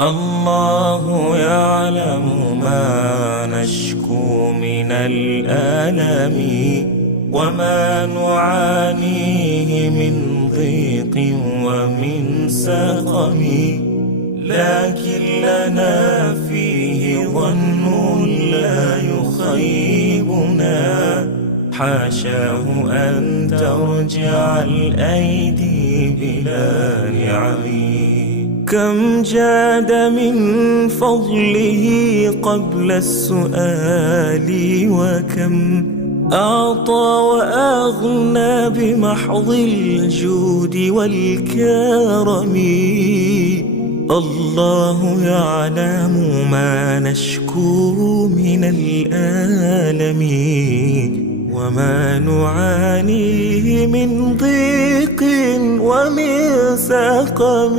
الله يعلم ما نشكو من الألم وما نعانيه من ضيق ومن سقم، لكن لنا فيه ظن لا يخيبنا، حاشاه أن ترجع الأيدي بلا نعم. كم جاد من فضله قبل السؤال، وكم أعطى وأغنى بمحض الجود والكرم. الله يعلم ما نشكو من الألم وما نعانيه من ضيق ومن سقم.